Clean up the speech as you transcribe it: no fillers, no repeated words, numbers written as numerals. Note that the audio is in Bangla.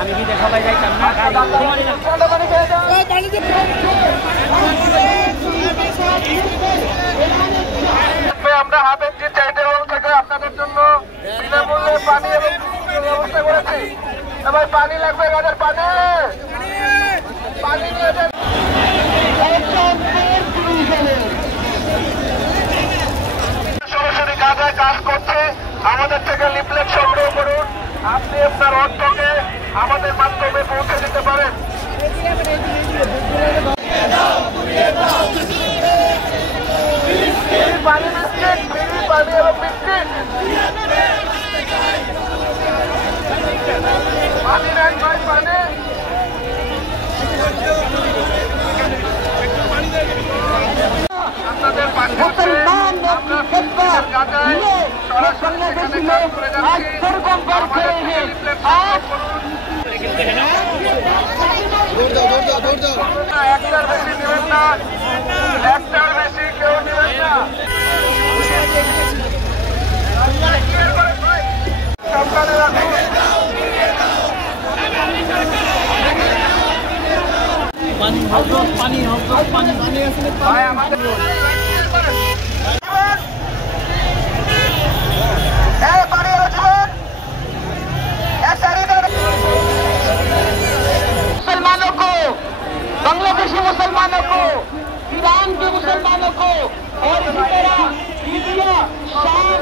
আমি কি সবাই যাইতাম না আমরা হাবের যে চ্যারিটেবল থেকে আপনাদের জন্য বিনামূল্যে পানি এবং ব্যবস্থা করেছি। সবাই পানি লাগবে, গাছের পানি পানি নিয়ে যান। সরাসরি গাজায় কাজ করছে, আমাদের থেকে লিফলেট সংগ্রহ করুন। আপনি আপনার অর্থকে আমাদের মাধ্যমে পৌঁছে দিতে পারেন। পানি বিস্কিট, পানি এবং বিস্কিট, পানি নেন ভাই, পানি। আপনাদের একটার বেশি নেবেন না, একটার বেশি কেউ নেবেন না। সাবধানে রাখুন। পানি ভাই আমাদের मुसलमानों को, बांग्लादेशी मुसलमानों को, ईरान के मुसलमानों को और इसी तरह लीबिया, शाम